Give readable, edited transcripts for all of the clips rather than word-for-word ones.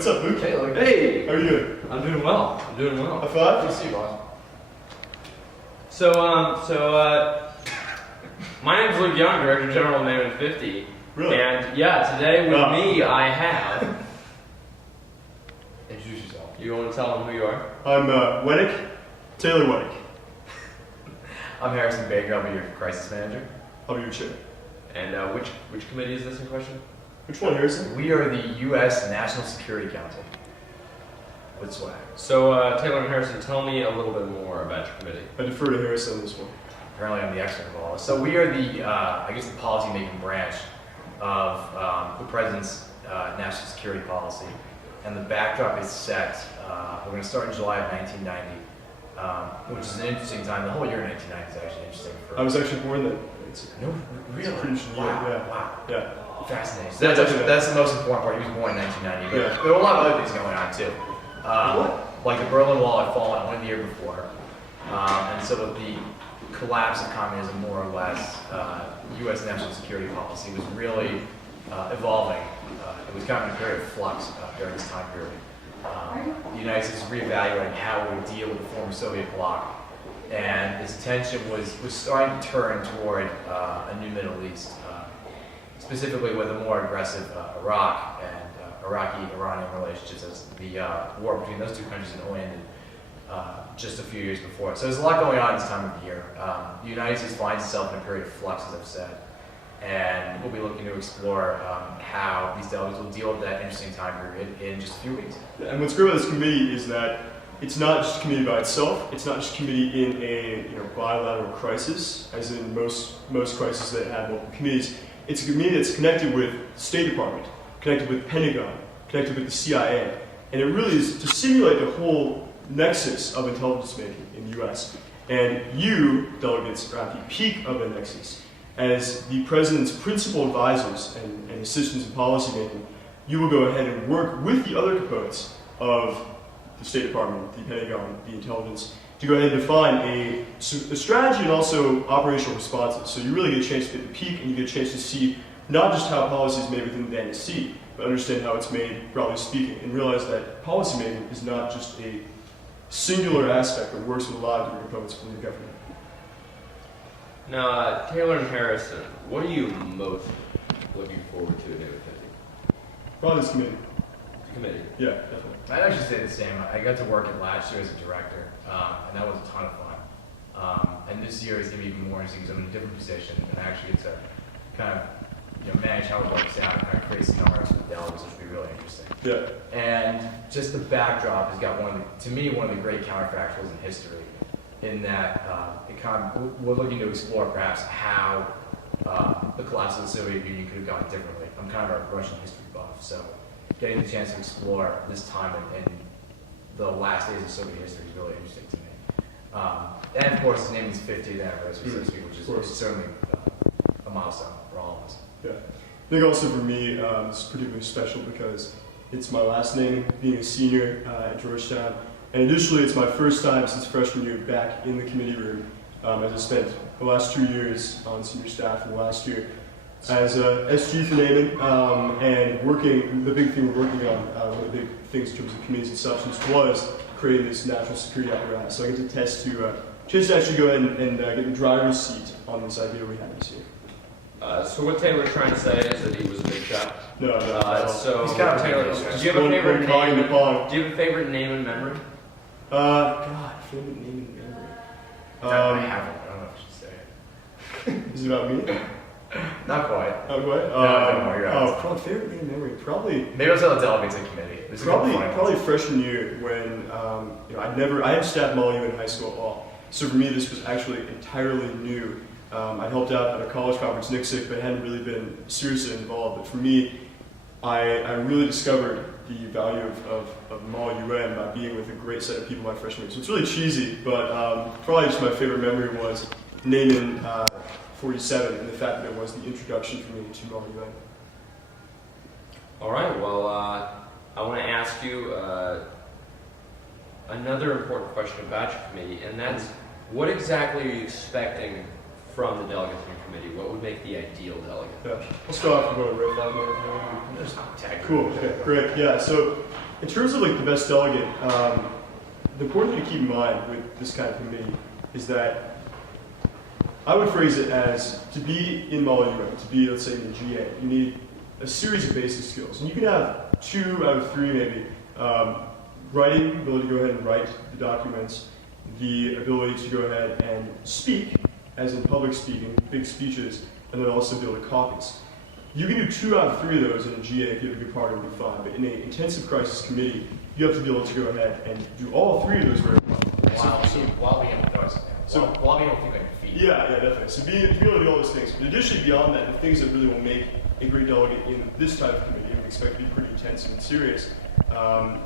what's up, Luke? Hey, Luke. Hey! How are you doing? I'm doing well. High five? Good to see you, boss. My name's Luke Young, Director General of Naimun 50. Really? And yeah, today with me I have... Introduce yourself. You want to tell them who you are? I'm Wennick, Taylor Wennick. I'm Harrison Baker. I'll be your crisis manager. I'll be your chair. And which committee is this in question? Which one, Harrison? We are the U.S. National Security Council. With swag. So Taylor and Harrison, tell me a little bit more about your committee. I defer to Harrison on this one. Apparently I'm the expert of all this. So we are the, I guess the policy-making branch of the President's national security policy. And the backdrop is set, we're going to start in July of 1990, which is an interesting time. The whole year of 1990 is actually interesting. I was actually born then. No, really? Pretty sure, Wow. Yeah. Fascinating. So that's the most important part. He was born in 1990. But there were a lot of other things going on too. Like the Berlin Wall had fallen only the year before. And so with the collapse of communism, more or less, U.S. national security policy was really evolving. It was kind of in a period of flux during this time period. The United States was reevaluating how it would deal with the former Soviet bloc. And its attention was starting to turn toward a new Middle East, specifically with a more aggressive Iraq and Iraqi-Iranian relationships, as the war between those two countries had only ended just a few years before. So there's a lot going on this time of the year. The United States finds itself in a period of flux, as I've said, and we'll be looking to explore how these delegates will deal with that interesting time period in just a few weeks. And what's great about this committee is that it's not just a committee by itself. It's not just a committee in a bilateral crisis, as in most crises that have multiple committees. It's a committee that's connected with the State Department, connected with Pentagon, connected with the CIA, and it really is to simulate the whole nexus of intelligence making in the U.S. And you, delegates, are at the peak of the nexus. As the President's principal advisors and assistants in policy making, you will go ahead and work with the other components of the State Department, the Pentagon, the intelligence, to go ahead and define a strategy and also operational responses. So you really get a chance to get the peak, and you get a chance to see not just how policy is made within the NSC, but understand how it's made, broadly speaking, and realize that policy making is not just a singular aspect that works with a lot of different components from the government. Now, Taylor and Harrison, what are you most looking forward to in Naimun 50? Probably this committee. The committee. Yeah, definitely. I'd actually say the same. I got to work it last year as a director, and that was a ton of fun. And this year is going to be even more interesting because I'm in a different position, and I actually get to kind of manage how it works out and kind of create scenarios for the delegates, which will be really interesting. Yeah. And just the backdrop has got to me, one of the great counterfactuals in history, in that we're looking to explore perhaps how the collapse of the Soviet Union could have gone differently. I'm kind of a Russian history buff, so getting the chance to explore this time in the last days of Soviet history is really interesting to me. And of course, it's Naimun's 50th anniversary, so to speak, which is certainly a milestone for all of us. Yeah. I think also for me, it's particularly special because it's my last name, being a senior at Georgetown. And additionally, it's my first time since freshman year back in the committee room, as I spent the last 2 years on senior staff and last year as SG for Naimun, and working, the big thing we're working on, one of the big things in terms of committees and substance was creating this national security apparatus. So I get to test to actually go ahead and get the driver's seat on this idea we have this year. So what Taylor's trying to say is that he was a big shot. No. So He's kind of Taylor, ridiculous. do you have a favorite Naimun? Do you have a favorite Naimun memory? Favorite Naimun memory. I haven't. I don't know if I should say it. Is it about me? Not quite. Not quite. No, you're right. Probably favorite Naimun memory. Probably. Maybe I'll tell the delegates in committee. Probably freshman year when I had staff MLU in high school at all. So for me, this was actually entirely new. I helped out at a college conference, NICSIC, but hadn't really been seriously involved. But for me, I really discovered the value of Mall UN by being with a great set of people my freshman year. So it's really cheesy, but probably just my favorite memory was Naimun 47 and the fact that it was the introduction for me to Mall UN. All right, well, I want to ask you another important question about your committee, and that's what exactly are you expecting from the delegates in your committee, what would make the ideal delegate? Yeah. I'll start off with going right line there. There's tag. Cool. Okay. Great. Yeah. So, in terms of like the best delegate, the important thing to keep in mind with this kind of committee is that I would phrase it as to be in Model UN, to be, let's say, in the GA, you need a series of basic skills. And you can have 2 out of 3 maybe. Writing, ability to go ahead and write the documents, the ability to go ahead and speak, as in public speaking, big speeches, and then also be able to caucus. You can do 2 out of 3 of those in a GA if you have a good partner, it'll be fine. But in an intensive crisis committee, you have to be able to go ahead and do all 3 of those very well. While being able to while being able to think on your feet. Yeah, definitely. So being able to do all those things. But additionally, beyond that, the things that really will make a great delegate in this type of committee, and we expect to be pretty intensive and serious,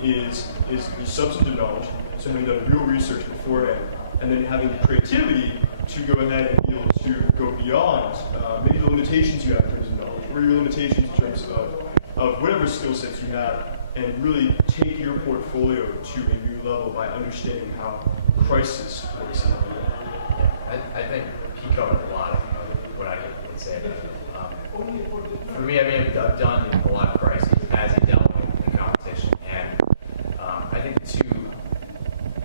is the substantive knowledge, so having done real research beforehand, and then having the creativity to go ahead and be able to go beyond maybe the limitations you have in terms of knowledge, or your limitations in terms of whatever skill sets you have, and really take your portfolio to a new level by understanding how crisis works. I think he covered a lot of what I would say. For me, I mean, I've done a lot of crises as a delegate in competition, and I think the 2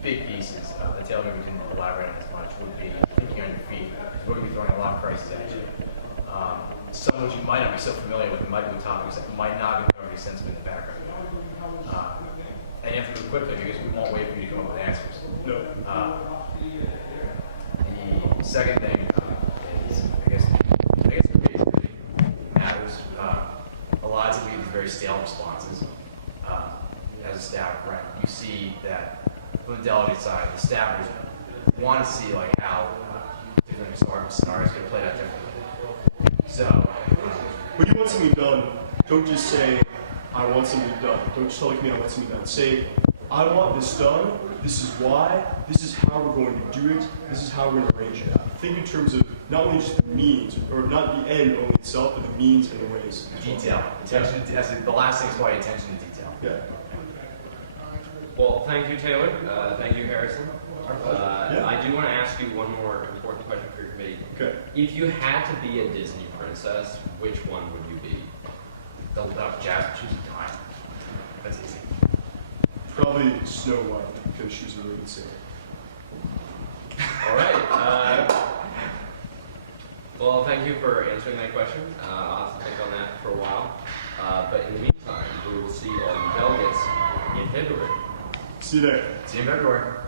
big pieces that Taylor maybe didn't elaborate on as much would be thinking on your feet, because we're going to be throwing a lot of crises at you. Some which you might not be so familiar with, and might be topics that might not be already sensitive in the background. And you have to move quickly because we won't wait for you to come up with answers. No. The second thing is, I guess creativity matters. A lot of these very stale responses. As a staff, right, you see that from the delegate side, the staffers want to see like how different historical scenarios get played out differently. So, when you want something done, don't just say, I want something done. Don't just tell the committee I want something done. Say, I want this done, this is why, this is how we're going to do it, this is how we're going to arrange it out. Think in terms of not only just the means, or not the end only itself, but the means and the ways. Detail. Attention to, the last thing is probably attention to detail. Yeah. Well, thank you, Taylor. Thank you, Harrison. I do want to ask you one more important question for your committee. Okay. If you had to be a Disney princess, which one would you be? Jasmine, choose a time. That's easy. Probably Snow White, because she's a really good singer. All right. Well, thank you for answering that question. I'll have to think on that for a while. But in the meantime, we will see all you delegates in February. See you there. See you in February.